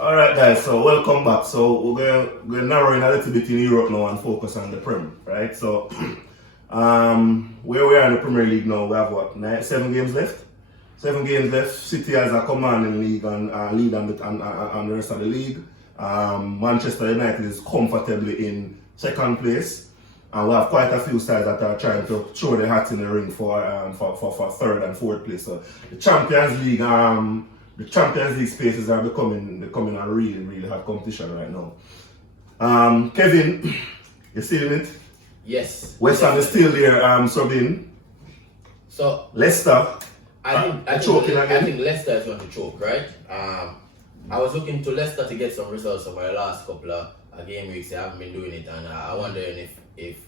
Alright guys, so welcome back. So we're going to narrow in a little bit in Europe now and focus on the Prem, right? So where we are in the Premier League now, we have what, 7 games left? 7 games left. City has a commanding league and lead on the rest of the league. Manchester United is comfortably in second place. And we have quite a few sides that are trying to throw their hats in the ring for third and fourth place. So the Champions League spaces are becoming a really hard competition right now. Kevin, you still in it? Yes. West Ham is still there, subbing. So Leicester. I think Leicester is going to choke, right? I was looking to Leicester to get some results over the last couple of game weeks. They haven't been doing it, and I wonder if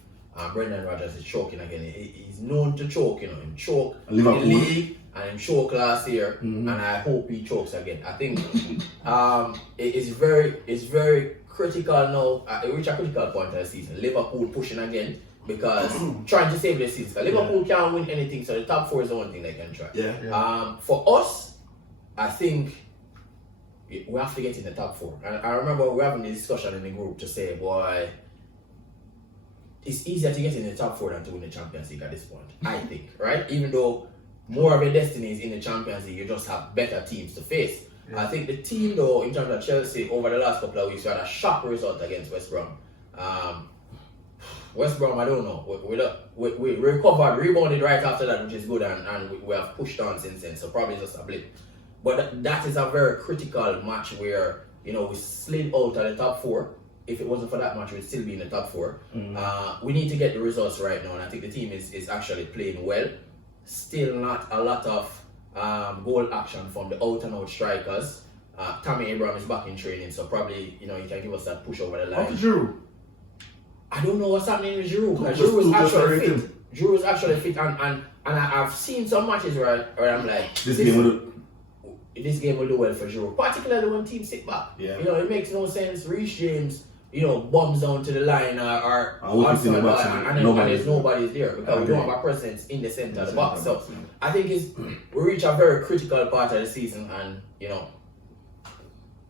Brendan Rodgers is choking again. He's known to choke, him choke in the league and him choke last year, and I hope he chokes again. I think it's very critical now. It reached a critical point of the season. Liverpool pushing again because trying to save the season. Liverpool can't win anything, so the top 4 is the only thing they can try. Yeah. For us, I think we have to get in the top 4. And I remember we were having a discussion in the group to say, boy, it's easier to get in the top 4 than to win the Champions League at this point, I think, right? Even though more of your destiny is in the Champions League, you just have better teams to face. Yeah. I think the team, though, in terms of Chelsea, over the last couple of weeks, we had a shock result against West Brom. West Brom, I don't know. We recovered, rebounded right after that, which is good, and we have pushed on since then, so probably just a blip. But that is a very critical match where, we slid out of the top 4. If it wasn't for that match, we'd still be in the top 4. We need to get the results right now, and I think the team is actually playing well. Still not a lot of goal action from the out-and-out strikers. Tammy Abraham is back in training, so probably, he can give us that push over the line. After Giroud? I don't know what's happening with Giroud. Giroud is actually fit. Giroud is actually fit, and I've seen some matches where I'm like, this game will do well for Giroud, particularly when teams sit back. Yeah. It makes no sense. Reece James, bombs down to the line or and there's nobody's there because we don't have a presence in the center of the box. So I think we reach a very critical part of the season, and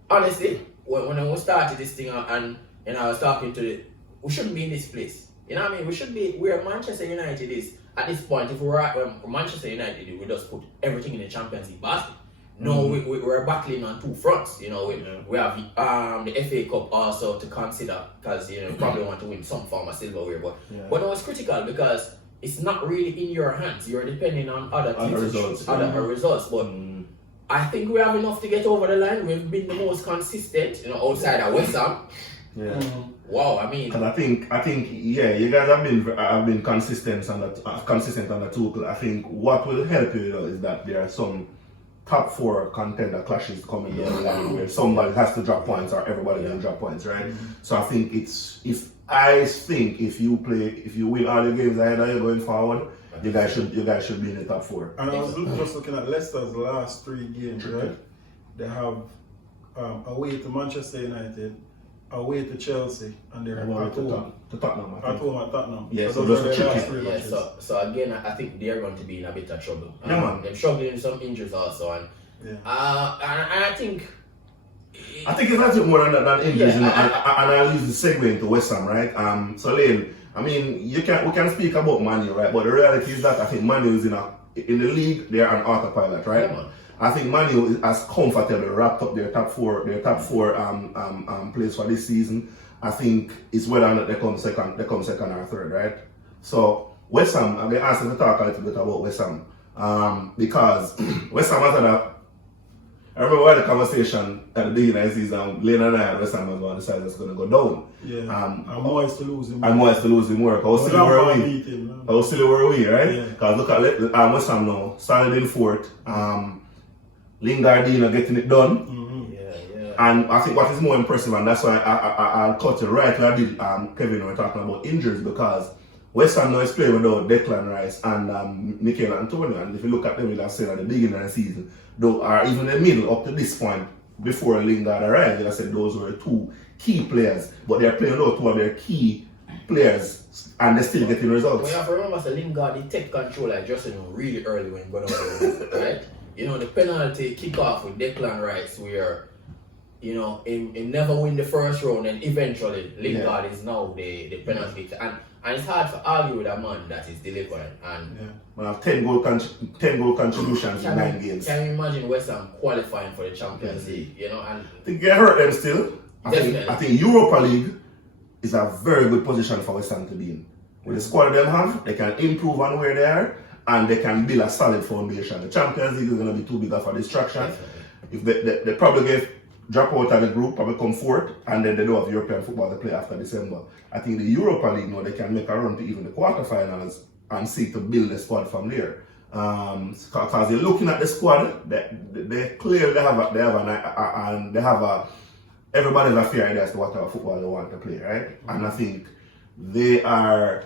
honestly, when we started this thing and I was talking to we shouldn't be in this place. You know what I mean? We should be where Manchester United is at this point. If we were at where Manchester United, we just put everything in the Champions League basket. No, we're battling on 2 fronts. We have the FA Cup also to consider because we probably want to win some form of silverware. But no, it's critical because it's not really in your hands. You're depending on other teams' results. But I think we have enough to get over the line. We've been the most consistent, outside of West Ham. Yeah. Wow, I mean. And I think, you guys have been consistent on that Tuchel. I think what will help you is that there are some top 4 contender clashes coming down the line where somebody has to drop points or everybody can drop points, right? So I think if you win all the games ahead of you going forward, you guys should be in the top 4. And I was just looking at Leicester's last 3 games, right? They have away to Manchester United, away to Chelsea, and they're at home to Tottenham. At Tottenham. Yeah, so those are are their last tricky. 3 matches. So again, I think they're going to be in a bit of trouble. They're struggling with some injuries also, and I think it's a bit more than injuries, and I'll use the segue into West Ham, right? So Lane, I mean, we can speak about Man U, right? But the reality is that I think Man U is in the league, they're on autopilot, right? Yeah, I think Man U has comfortably wrapped up their top four place for this season. I think it's whether or not they come second or third, right? So West Ham, I've been asked to talk a little bit about West Ham because West Ham has I remember we had a conversation at the beginning of the season. Lane and I had West Ham was going to decide it's going to go down. Yeah. And more is to lose him. And more is to lose him more. How silly were we, right? Because look at West Ham now, solid in 4th. Lingard getting it done. And I think what is more impressive, and that's why I'll cut it right where I did Kevin, we were talking about injuries, because West Ham now is playing without Declan Rice and Mikel Antonio. And if you look at them, you'll say at the beginning of the season, though, or even the middle up to this point, before Lingard arrived, you'll say those were 2 key players. But they're playing without 2 of their key players, and they're still getting results. We have to remember, Lingard, he take control like Justin really early when he got out of the right? The penalty kick off with Declan Rice, where you know, he never win the first round, and eventually Lingard is now the penalty victor. And it's hard to argue with a man that is delivering. And Man have 10 goal contributions in 9 games. Can you imagine West Ham qualifying for the Champions League? You know, and I think they hurt them still. I think Europa League is a very good position for West Ham to be in. With the squad them have, they can improve on where they are, and they can build a solid foundation. The Champions League is going to be too big of a distraction. If they probably drop out of the group, probably come fourth, and then they don't have European football to play after December. I think the Europa League now they can make a run to even the quarterfinals and seek to build the squad from there. Because you're looking at the squad, they clearly everybody's a fair idea as to what type of football they want to play, right? And I think they are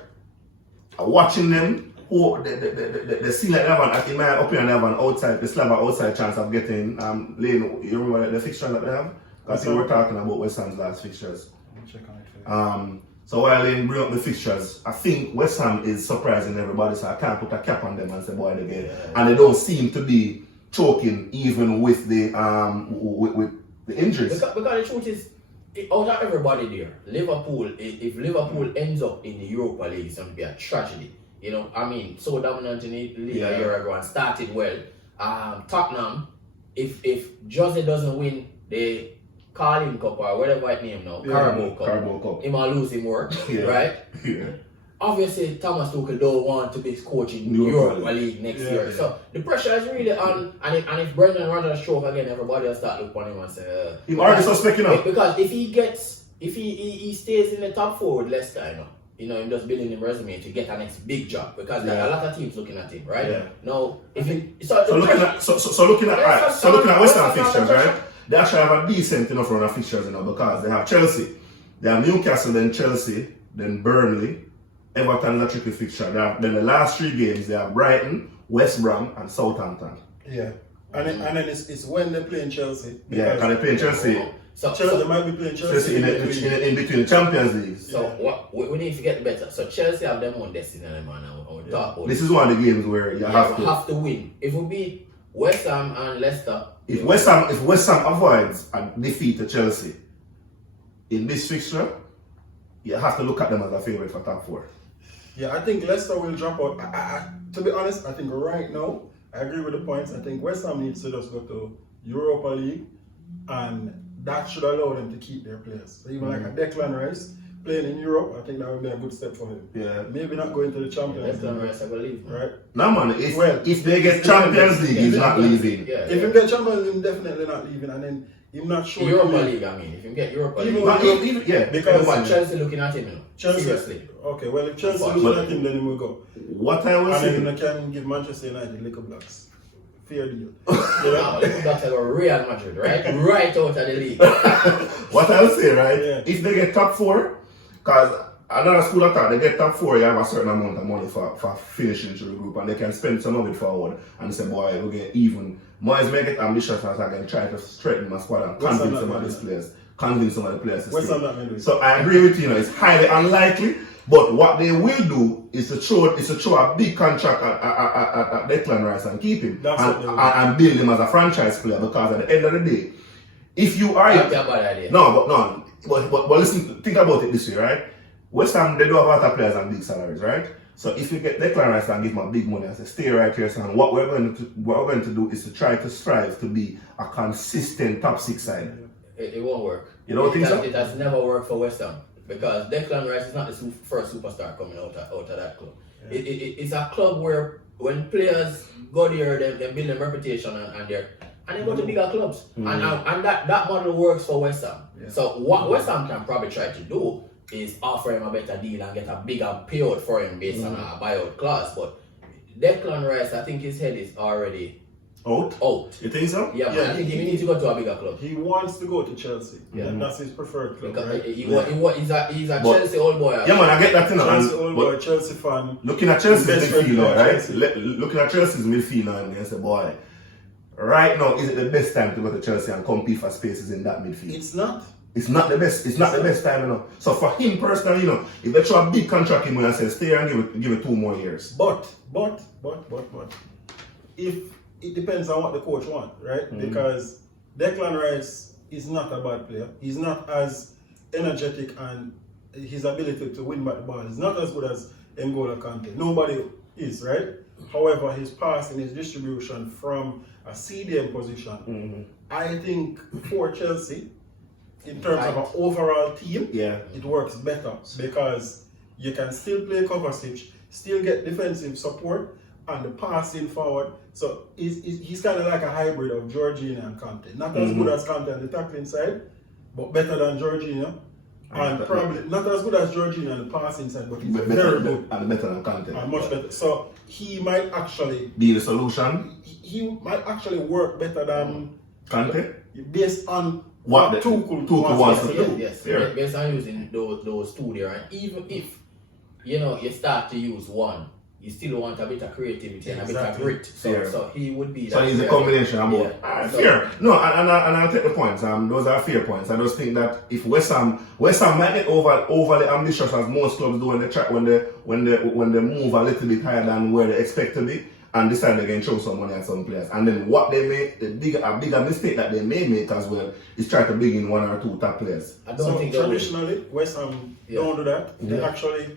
watching them. They see like they have in my opinion, they have they still have an outside chance of getting Lane. You remember the fixture that they have? Because we were talking about West Ham's last fixtures. Check on it. So while Lane bring up the fixtures, I think West Ham is surprising everybody, so I can't put a cap on them and say boy they get. And they don't seem to be choking even with the with the injuries. Because the truth is, out of everybody there, Liverpool, if Liverpool ends up in the Europa League, it's going to be a tragedy. You know, I mean, so dominant in the league a year ago and started well. Tottenham, if Jose doesn't win the Carling Cup or whatever it name now, Carabao Cup, he might lose him work, right? Yeah. Obviously, Thomas Tuchel don't want to be coaching Europa League next year. So the pressure is really on, and if Brendan Rodgers stroke again, everybody will start looking at him and say, he's already suspecting him. Because if he stays in the top 4 with Leicester, you know, him just building his resume to get a next big job because there are a lot of teams looking at him, right? Yeah. Now, if looking at West Ham fixtures, right? They actually have a decent enough run of fixtures, because they have Chelsea, they have Newcastle, then Chelsea, then Burnley, Everton is a tricky fixture. Then the last 3 games, they have Brighton, West Brom, and Southampton. Yeah. And then it's when they play in Chelsea. Yeah, because they play in Chelsea. They might be playing Chelsea in between the Champions League. So what we need to get better. So Chelsea have their own destiny, man. This is one of the games where you have to win. If we beat West Ham and Leicester. If West Ham avoids a defeat to Chelsea in this fixture, you have to look at them as a favourite for top 4. Yeah, I think Leicester will drop out. To be honest, I think right now, I agree with the points. I think West Ham needs to just go to Europa League, and that should allow them to keep their players. So even like a Declan Rice playing in Europe, I think that would be a good step for him. Yeah. Maybe not going to the Champions League. Declan Rice, I believe. Right? No, man. If they get Champions League, he's not leaving. Yeah. If he get Champions League, he's definitely not leaving. And then he's not sure. Europa League, I mean. If you get Europa League. Because Chelsea looking at him, seriously. Okay, well, if Chelsea looking at him, then he will go. What I was saying. And then they can give Manchester United Liquor Blocks. Fair deal. Liquor Blocks are Real Madrid, right? Right out of the league. What I will say, right? Yeah. If they get top 4, because another school of thought, they get top 4, you have a certain amount of money for finishing through the group, and they can spend some of it forward and say, boy, we'll get even. Moyes may get ambitious as I can try to strengthen my squad and convince some of these players. Convince some of the players to stay. So I agree with you, it's highly unlikely, but what they will do is to throw a big contract at Declan Rice and keep him and build him as a franchise player, because at the end of the day, if you are but listen, think about it this way, right? West Ham, they don't have a lot of players and big salaries, right? So if you get Declan Rice and give him a big money and say, stay right here, son, what we're going to do is to try to strive to be a consistent top 6 side. It won't work. You don't think so? It has never worked for West Ham, because Declan Rice is not the first superstar coming out of that club. Yeah. It's a club where when players go there, they build their reputation and they go to bigger clubs. And that model works for West Ham. Yeah. So what West Ham can probably try to do is offer him a better deal and get a bigger payout for him based on a buyout clause. But Declan Rice, I think his head is already out. You think so? Yeah, I think he needs to go to a bigger club. He wants to go to Chelsea. Yeah. And that's his preferred club, right? He's a Chelsea old boy. Yeah, man, I get that thing. Chelsea old boy, Chelsea fan. Looking at Chelsea's midfield, right? Looking at Chelsea's midfield, and they say, boy, right now, is it the best time to go to Chelsea and compete for spaces in that midfield? It's not. It's not the best. It's not the best time, So for him personally, if they throw a big contract in and say, stay here and give it 2 more years. But if it depends on what the coach wants, right? Because Declan Rice is not a bad player. He's not as energetic, and his ability to win back the ball is not as good as N'Golo Kante. Nobody is, right? However, his passing, his distribution from a CDM position, I think for Chelsea, in terms of an overall team, it works better because you can still play Kovacic, still get defensive support, and the passing forward. So he's kind of like a hybrid of Jorginho and Kante. Not as good as Kante on the tackling side, but better than Jorginho. And probably not as good as Jorginho on the passing side, but he's very good. And better than Kante. And much better. So he might actually be the solution. He might actually work better than Kante, based on what Tuchel wants to do. Yes, based on using those two there, and even if you start to use one, you still want a bit of creativity and a bit of grit. So he would be. So he's a combination of both. Fair. No, and I'll take the points. Those are fair points. I just think that if West Ham might get overly ambitious, as most clubs do when they move a little bit higher than where they expect to be, and decide they're going to throw some money at some players. And then what they make, a bigger mistake that they may make as well, is try to bring in one or two top players. I don't think traditionally West Ham don't do that. They actually,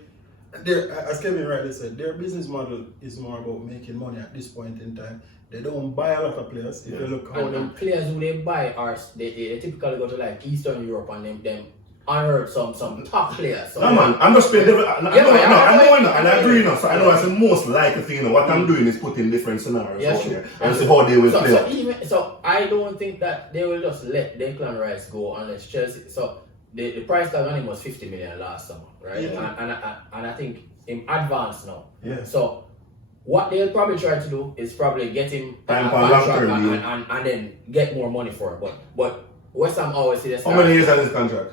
as Kevin rightly said, their business model is more about making money at this point in time. They don't buy a lot of players. If you look how and players who they buy are they typically go to like Eastern Europe and them unheard some top players. So no man, I'm just playing devil. I know, and I agree now. So I know that's the most likely thing. What I'm doing is putting different scenarios out there and see how they will play. So I don't think that they will just let Declan Rice go unless Chelsea. So the price tag on him was 50 million last summer, right? Yeah. And I think in advance now. Yeah. So what they'll probably try to do is probably get him a contract and then get more money for it. But West Ham always say this. How many years is this contract?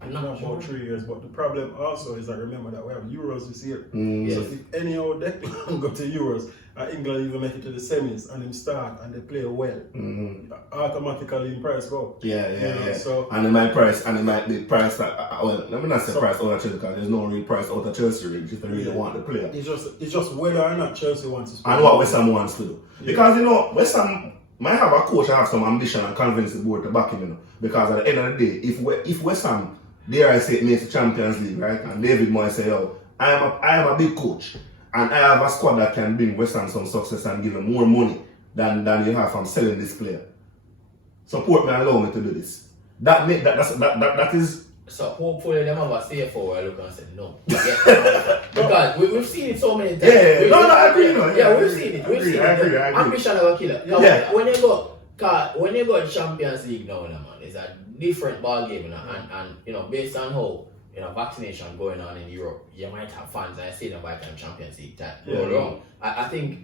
I'm not sure. About 3 years, but the problem also is that remember that we have Euros this year. So if any old Declan go to Euros, England even make it to the semis and him start and they play well, automatically in price go. Yeah. So and it might be priced well, let me not say price out of Chelsea because there's no real price out of Chelsea really, if they really want the player. It's just whether or not Chelsea wants to spend. And what West Ham wants to do. Because West Ham might have a coach and have some ambition and convince the board to back him, because at the end of the day, if West Ham, dare I say, it makes the Champions League, right? And David Moyes say, I am a big coach, and I have a squad that can bring West Ham some success and give them more money than you have from selling this player. Support me and allow me to do this. That is. So hopefully them have a CFO where look and say no. Because we've seen it so many times. I agree. We've seen it. I agree. Ambition of a killer. When you go to Champions League now, man, it's a different ball game, and based on how vaccination going on in Europe, you might have fans that say by time Champions League type. I think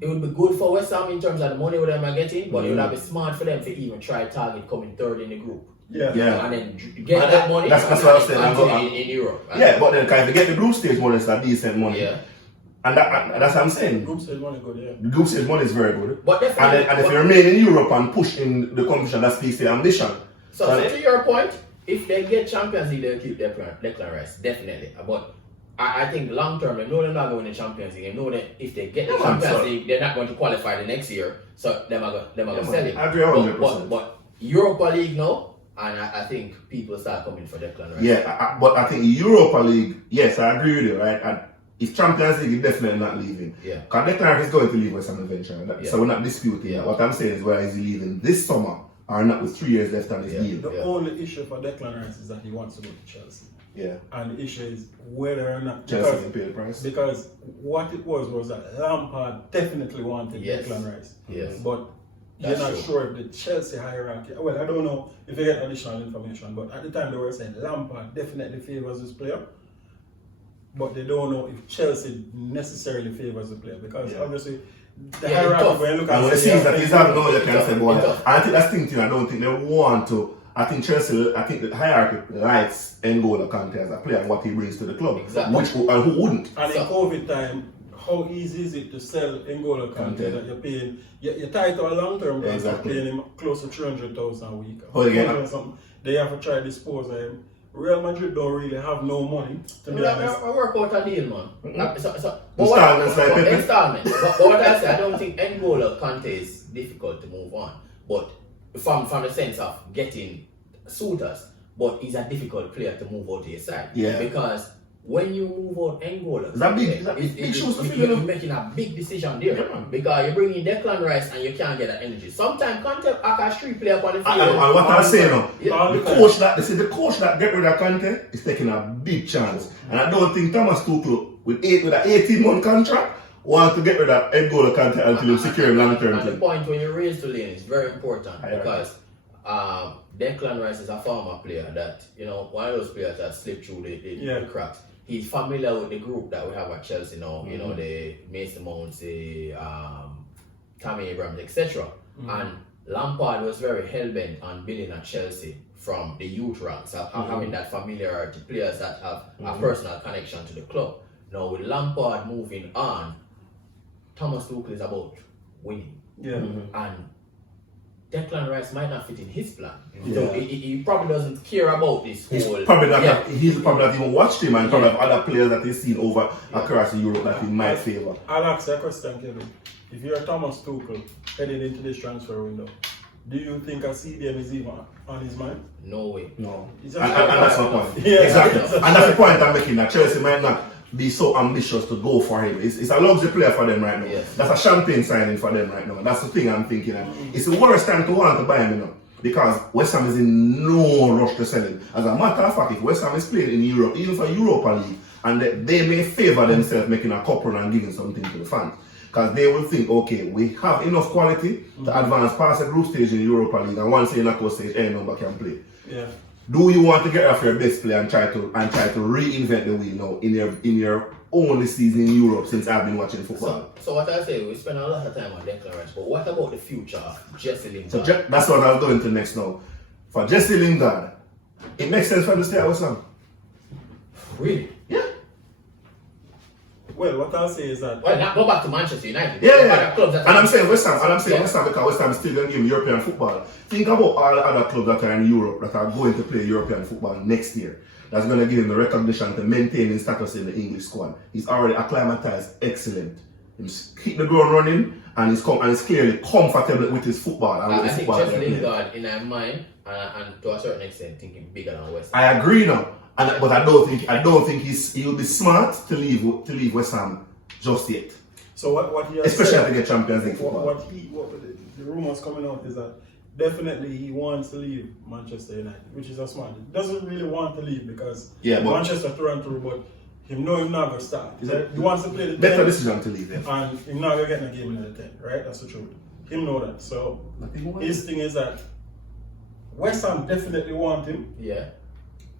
it would be good for West Ham in terms of the money that they are getting, but it would have been smart for them to even try target coming third in the group. Yeah. And then get that money. That's what I was saying. In Europe. But then if you get the group stage money, it's a decent money. Yeah. And that's what I'm saying. Group stage money good, yeah. The group stage money is very good. But and if you remain in Europe and push in the competition, that speaks to ambition. So to your point, if they get Champions League, they'll keep Declan Rice, definitely. But I think long term, they know they're not going to Champions League. They know that if they get the Champions League, they're not going to qualify the next year. So they're going to sell it. I agree 100%. But Europa League now, and I think people start coming for Declan Rice. Yeah, but I think Europa League, yes, I agree with you, right? And if Champions League, he's definitely not leaving. Yeah. Because Declan Rice is going to leave West Ham eventually. So we're not disputing that. What I'm saying is, where is he leaving this summer or not with 3 years left on his deal? The only issue for Declan Rice is that he wants to go to Chelsea. Yeah. And the issue is whether or not Chelsea can pay the price. Because what it was that Lampard definitely wanted Declan Rice. Yes. But you're not sure if the Chelsea hierarchy. Well, I don't know if you get additional information, but at the time they were saying Lampard definitely favors this player, but they don't know if Chelsea necessarily favors the player, because obviously the hierarchy when you look at the season that he's having, no, you can say, but I think that's the thing. I don't think they want to. I think Chelsea, I think the hierarchy likes N'Golo Kante as a player and what he brings to the club. Exactly. Who wouldn't? And in COVID time, how easy is it to sell N'Golo Kante that you're paying? You're tied to a long-term contract, paying him close to 300,000 a week. They have to try to dispose of him. Real Madrid don't really have no money, to be honest. I work out a deal, man. Installment. But what I say, I don't think N'Golo Kante is difficult to move on. But from the sense of getting suitors, but he's a difficult player to move out to your side. Yeah. Because when you move out Angola, Is that big shoes to fill, you're making a big decision there. Yeah. Because you bring in Declan Rice and you can't get that energy. Sometimes Conte a street player on the field. And what I'm saying now, Yeah. the coach that get rid of Conte is taking a big chance. And I don't think Thomas Tuchel with an 18-month contract want to get rid of N'Golo Kante until you secure long-term And the thing. point when you raise the lane is very important I agree. because Declan Rice is a former player that, one of those players that slipped through the cracks. He's familiar with the group that we have at Chelsea now, the Mason Mounts, the Tammy Abrams, etc. And Lampard was very hell-bent on building at Chelsea from the youth ranks, of having that familiarity, players that have a personal connection to the club. Now with Lampard moving on, Thomas Tuchel is about winning. Yeah. And Declan Rice might not fit in his plan. Yeah. So he probably doesn't care about this He's whole... probably not even watched him and probably have other players that he's seen over across Europe that he might favour. I'll ask you a question, Kevin. If you're Thomas Tuchel heading into this transfer window, do you think a CDM is even on his mind? No way. No. It's And just that's my point. Yeah. Exactly. And that's the point I'm making, that Chelsea might not be so ambitious to go for him. It's a luxury player for them right now. Yes. That's a champagne signing for them right now. That's the thing I'm thinking. It's the worst time to want to buy him, because West Ham is in no rush to sell him. As a matter of fact, if West Ham is playing in Europe, even for Europa League, and they may favour themselves making a couple and giving something to the fans. Because they will think, okay, we have enough quality to advance past the group stage in the Europa League, and once in the knockout stage, any number can play. Yeah. Do you want to get off your best player and try to reinvent the wheel now in your only season in Europe since I've been watching football? So what I say, we spend a lot of time on Declan Rice, but what about the future of Jesse Lingard? So that's what I was going to next now. For Jesse Lingard, it makes sense for him to stay at West Ham. Really? Yeah. Well, what I'll say is that... Well, now go back to Manchester United. Yeah. Clubs that And I'm saying West Ham, West Yeah. Ham because West Ham is still going to give him European football. Think about all the other clubs that are in Europe that are going to play European football next year. That's going to give him the recognition to maintain his status in the English squad. He's already acclimatized, excellent. He's keep the ground running, and he's clearly comfortable with his football. And with I his think football Jesse they're playing. Lingard, in our mind, and to a certain extent, thinking bigger than West Ham. I agree now, but I don't think he'll be smart to leave West Ham just yet. So what he has Especially said, after the Champions League football. what the rumors coming out is that definitely he wants to leave Manchester United, which is a smart. He doesn't really want to leave because Yeah, but- Manchester Toronto, but him know him not gonna start. He wants to play the Better 10, decision to leave. Yeah. and him not gonna get in a game in the 10, right? That's the truth. Him know that. So his thing is that West Ham definitely want him. Yeah.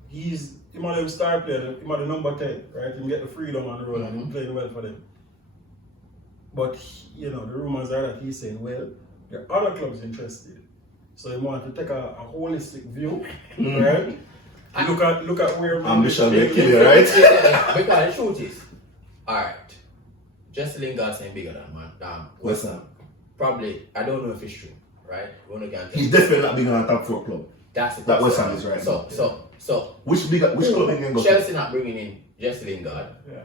He's him on them star player, him on the number 10, right? Him get the freedom on the road and him playing well for them. But the rumors are that he's saying, well, there are other clubs interested. So he want to take a holistic view, right? Look at where Ambition they kill you, right? Yeah, because the truth is, alright, Jesse Lingard saying bigger than West Ham. Probably, I don't know if it's true, right? We only can't tell. He's definitely not big on a top 4 club. That's the That West question. Ham is right. So Which club he can go to? Chelsea not bringing in Jesse Lingard. Yeah.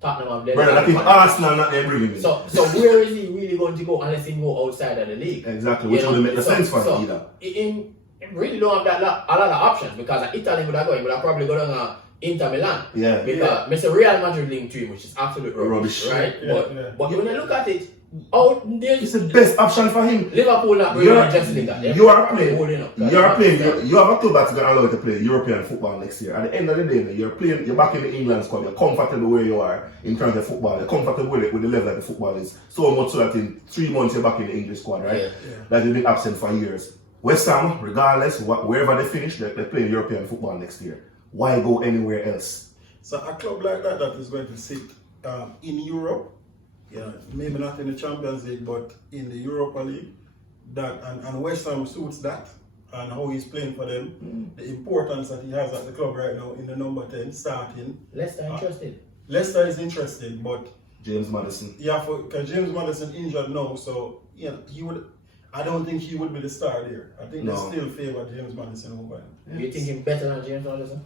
Tottenham have Brother, I think Arsenal not there bringing him. So where is he really going to go unless he go outside of the league? Exactly, which wouldn't make the sense for him either. He really don't have a lot of options because Italy would have probably go down Inter Milan. Yeah. Because Mr. Real Madrid link to him, which is absolute rubbish. Right? Yeah, But when you look at it, It's the best option for him. Liverpool not bringing in Jesse Lingard. You are playing. That's You have a club that's going to allow you to play European football next year. At the end of the day, you're back in the England squad. You're comfortable where you are in terms of football. You're comfortable with the level that the football is. So much so that in 3 months you're back in the English squad, right? Yeah. That you've been absent for years. West Ham, regardless, wherever they finish, they're playing European football next year. Why go anywhere else? So a club like that is going to sit in Europe, maybe not in the Champions League, but in the Europa League, and West Ham suits that, and how he's playing for them, the importance that he has at the club right now in the number 10 starting. Leicester interested. Leicester is interested, but James Maddison. yeah, because James Maddison injured now, so he would. I don't think he would be the star there. I think they still favour James Maddison over him. You think him better than James Maddison?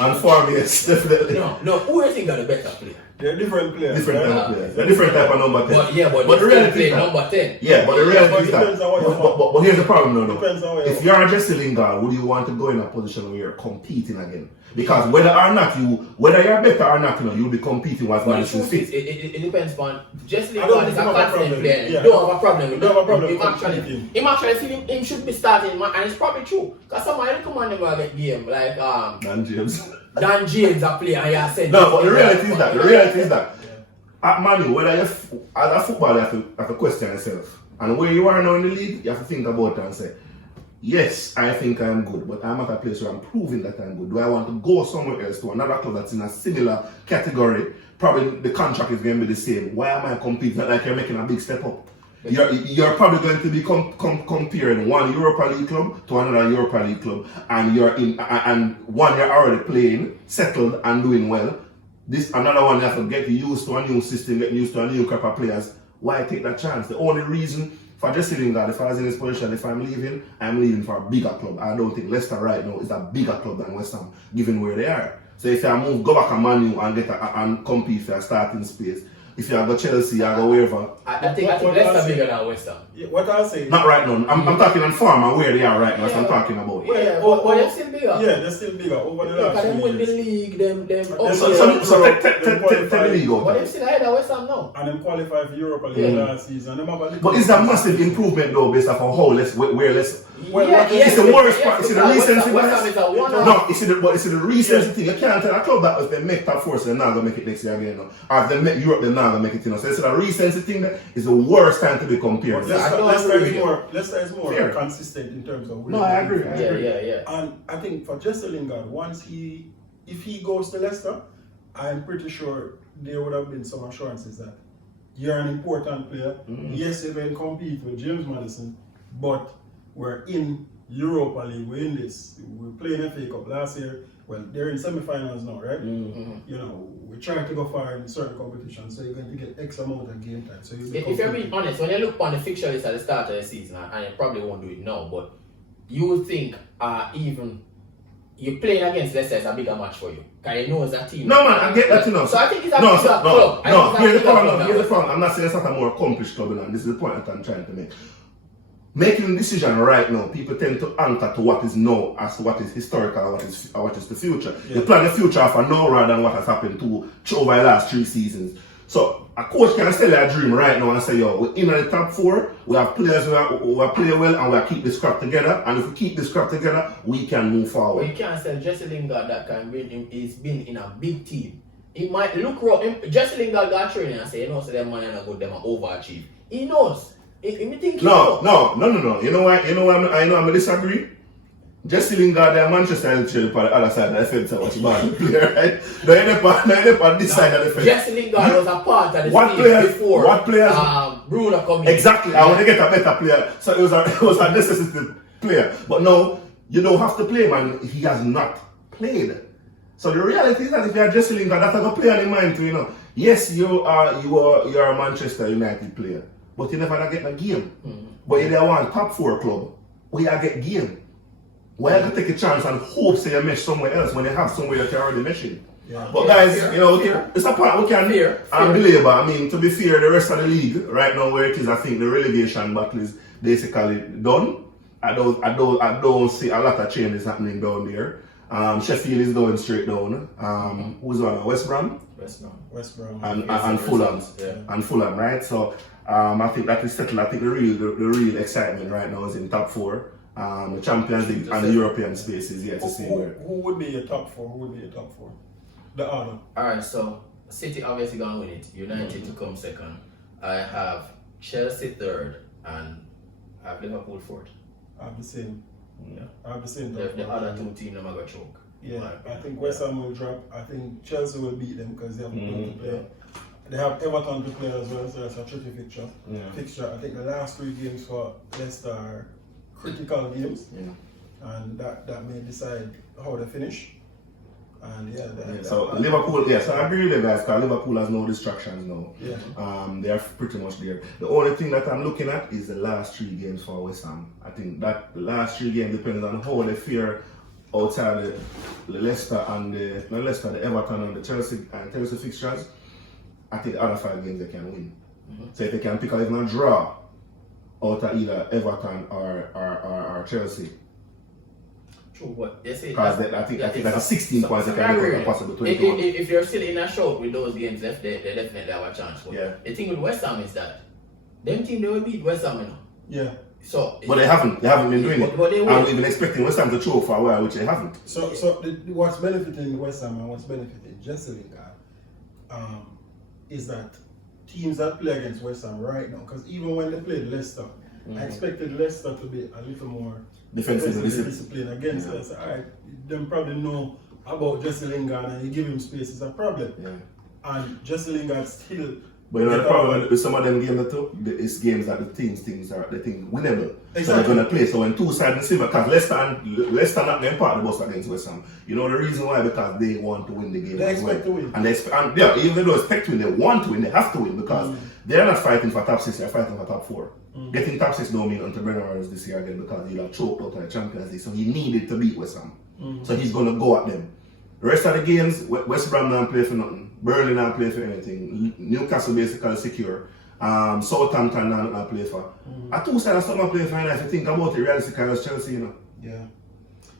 And for me, it's definitely. No. Who do you think are the better player? They're different players. Different right? type of players. They're different type of number 10. But yeah, but the they reality play is that, number 10. yeah, but the but reality is it depends on what you want. but here's the problem though. Depends on what you If want. you're Jesse Lingard, would you want to go in a position where you're competing again? Because whether you're better or not, you'll be competing once But the Madison truth fit. is, it depends on Jesse I don't Lingard is a think he have a confident problem. player. Yeah. You don't have a problem with You don't have a that. problem Him competing. actually feel him should be starting, and it's probably true. Because somebody come on them get game like Dan James. Dan James a player and you said No, but the reality is that at Manu, whether you as a footballer you have to question yourself. And where you are now in the league, you have to think about it and say, yes, I think I'm good, but I'm at a place where I'm proving that I'm good. Do I want to go somewhere else to another club that's in a similar category? Probably the contract is going to be the same. Why am I competing? Not like you're making a big step up. You're probably going to be comparing one Europa League club to another Europa League club, and one you're already playing, settled and doing well. This another one you have to get used to a new system, get used to a new crop of players. Why take that chance? The only reason for just sitting there, if I was in this position, if I'm leaving for a bigger club. I don't think Leicester right now is a bigger club than West Ham, given where they are. So if I go back to Man U and and compete for a starting space, if you go Chelsea, you go wherever. I think Leicester bigger than West Ham. Yeah, what I'll say is, Not right now. I'm talking on form and where they are right now. That's what I'm talking about. Yeah, but they're still bigger. yeah, they're still bigger over the last Them few win the years. league, them So take the league out. But them still ahead of West Ham now. And them qualified for Europa League last season. Them have a little- But is that massive improvement though, based off of how where less? Well, It's the worst part. It's the recency West Ham bias. is a one-off. No, it's the recency thing. You can't tell a club that if they make top four, so they're not gonna make it next year again. No. Or if they make Europe, they're not gonna make it. So it's the recency thing that is the worst time to be compared. Leicester is more Fair. consistent in terms of. No, I agree. Yeah. And I think for Jesse Lingard, if he goes to Leicester, I'm pretty sure there would have been some assurances that you're an important player. Yes, you can compete with James Maddison, but we're in Europa League, we're in this. We're playing FA Cup last year. Well, they're in semi-finals now, right? You know, we're trying to go far in certain competitions, so you're going to get X amount of game time. So If you're being honest, when you look on the fixture list at the start of the season, and you probably won't do it now, but you would think even you're playing against Leicester is a bigger match for you. Because you know it's a team. No man, I get that you know. So I think it's a bigger club. Here's the problem. I'm not saying it's not a more accomplished club, and this is the point that I'm trying to make. Making a decision right now, people tend to anchor to what is now as to what is historical or what is the future. Yeah. They plan the future for now rather than what has happened over the last 3 seasons. So a coach can sell a dream right now and say, yo, we're in the top 4, we have players who are playing well and we keep this crap together, and if we keep this crap together, we can move forward. Well, you can't sell Jesse Lingard that can win him. He's been in a big team. He might look wrong. Jesse Lingard got training and say, you know, so them money are not good, them are overachieve. He knows. No. You know why? I know I'm disagree. Jesse Lingard and Manchester United on the other side of the fence are watching ball play, right? They're on this side of the fence. Jesse Lingard was a part of the team before. What players? Bruno coming in. Exactly. I want to get a better player. So it was a necessity player. But no, you don't have to play, man. He has not played. So the reality is that if you're Jesse Lingard, that's a player in mind too, you know. Yes, you are a Manchester United player, but you never get a game. But if they want top 4 club, we get game. Why you take a chance and hope say you mesh somewhere else when you have somewhere you can already mesh in? Yeah. But guys, you know, it's a part we can belabor. I mean, to be fair, the rest of the league right now where it is, I think the relegation battle is basically done. I don't see a lot of changes happening down there. Sheffield is going straight down. Who's on? West Brom and Fulham. And Fulham, right? So I think that is settled. I think the real excitement right now is in top 4. The Champions League and the European space is yet to see where. Who would be your top 4? The order. Alright, so City obviously gonna win it. United to come second. I have Chelsea 3rd and I have Liverpool 4th. I have the same. Yeah. I have the same. The other 2 teams are gonna choke. Yeah, I think West Ham will drop. I think Chelsea will beat them because they have to play. They have Everton to play as well, so that's a tricky fixture. I think the last 3 games for Leicester are critical games, and that may decide how they finish. And so Liverpool, so I agree with you guys because Liverpool has no distractions now. Yeah. They are pretty much there. The only thing that I'm looking at is the last 3 games for West Ham. I think that the last 3 games depends on how they fare outside the Leicester and the Everton and the Chelsea fixtures. I think the other 5 games they can win. So if they can pick up even a draw out of either Everton or Chelsea. True, but they say Because I think that's a 16 points they can become a possible 21. If you're still in a shout with those games left, they definitely have a chance. But Yeah. the thing with West Ham is that them team they will beat West Ham, you know. Yeah. So, But they haven't been doing it. But they will. And we've been expecting West Ham to choke for a while, which they haven't. So what's benefiting West Ham and what's benefiting Jesse Lingard is that teams that play against West Ham right now, because even when they played Leicester, I expected Leicester to be a little more Defensive discipline against us. Alright, them probably know about Jesse Lingard and you give him space is a problem. Yeah. And Jesse Lingard still. But you know the problem with some of them games too, it's games that the things are winnable. Exactly. So they're gonna play. So when two sides similar, because Leicester not going part of the bus against West Ham. You know the reason why? Because they want to win the game. They as expect well. to win. And even though they expect to win, they want to win, they have to win because they're not fighting for top 6, they're fighting for top 4. Getting top 6 don't mean until Brennan Rodgers this year again because he'll have choked out of the Champions League. So he needed to beat West Ham. So he's gonna go at them. The rest of the games, West Brom don't play for nothing. Burnley don't play for anything. Newcastle basically secure. Southampton don't play for. At two sides, something play for. If you think about it, realistically, it's Chelsea, you know. Yeah.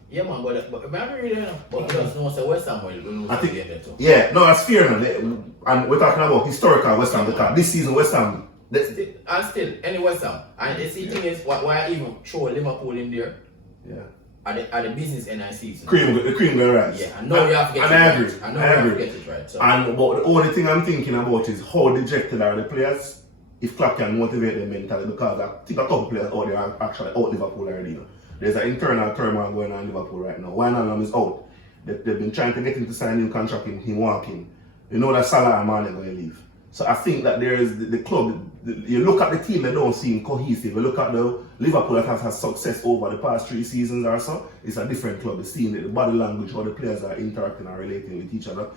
yeah, man, but I don't really know. But just know say West Ham will lose I the think, game there too. yeah, no, that's fair, man. And we're talking about historical West Ham because this season West Ham. And still, any West Ham. And the thing is, why I even throw Liverpool in there? Yeah. At the business end of the season. The cream will rise. Yeah, I know you have to get it I right. agree. I know you have to get it right. So. And but the only thing I'm thinking about is how dejected are the players if Klopp can motivate them mentally because I think a couple players out there are actually out Liverpool already. You know. There's an internal turmoil going on in Liverpool right now. Wijnaldum is out. They've been trying to get him to sign a new contract in him walking. You know that Salah and Mane are going to leave. So I think that there is the club, you look at the team, they don't seem cohesive. You look at the Liverpool that has had success over the past 3 seasons or so, it's a different club. You're seeing the body language, how the players are interacting and relating with each other.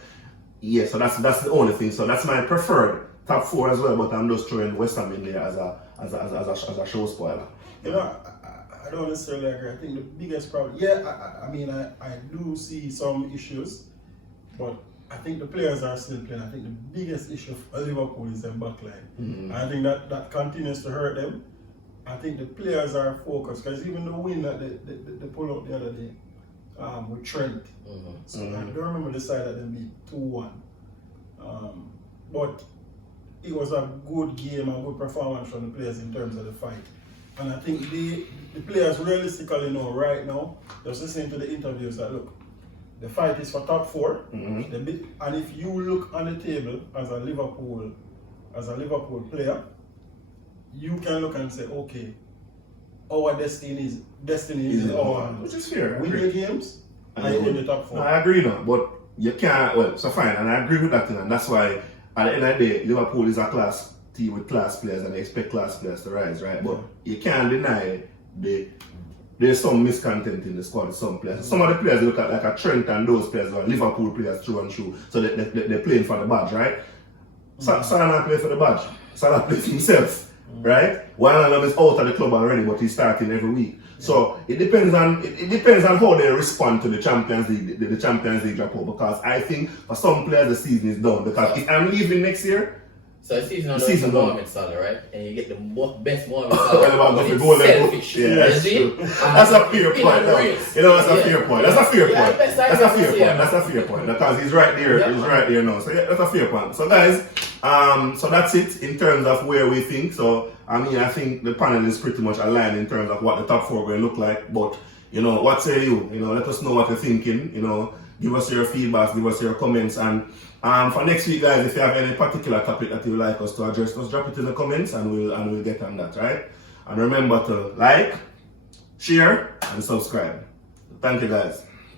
Yeah, so that's the only thing. So that's my preferred top 4 as well, but I'm just throwing West Ham in there as a show spoiler. You know, I don't necessarily agree. I think the biggest problem, I mean, I do see some issues, but I think the players are still playing. I think the biggest issue for Liverpool is their backline. I think that continues to hurt them. I think the players are focused because even the win that they pulled out the other day with Trent. So I don't remember the side that they beat 2-1. But it was a good game and good performance from the players in terms of the fight. And I think the players realistically know right now, just listening to the interviews that look, the fight is for top 4. And if you look on the table as a Liverpool player, you can look and say, okay, our destiny is our hand. Which is fair. Win the games and you're in the top 4. I agree now, but you can't, well, so fine, and I agree with that thing, and that's why at the end of the day, Liverpool is a class team with class players and they expect class players to rise, right? But you can't deny there's some miscontent in the squad with some players. Some of the players look at like a Trent and those players are Liverpool players through and through. So they're playing for the badge, right? Salah play for the badge. Salah plays for himself, right? Wijnaldum is out of the club already, but he's starting every week. So it depends on how they respond to the Champions League, the Champions League drop out. Because I think for some players the season is done. Because if I'm leaving next year, so the season Mohamed Salah, right? And you get the best Mohamed Salah. Selfish. Yeah, that's true. That's a fair point. You know, that's a fair point. That's a fair point. That's a fair point. Because he's right there. He's right there now. So yeah, that's a fair point. So guys, so that's it in terms of where we think. So I mean, I think the panel is pretty much aligned in terms of what the top 4 will look like. But you know, what say you? You know, let us know what you're thinking. You know, give us your feedback, give us your comments, and for next week, guys, if you have any particular topic that you would like us to address, just drop it in the comments and we'll get on that, right? And remember to like, share, and subscribe. Thank you, guys.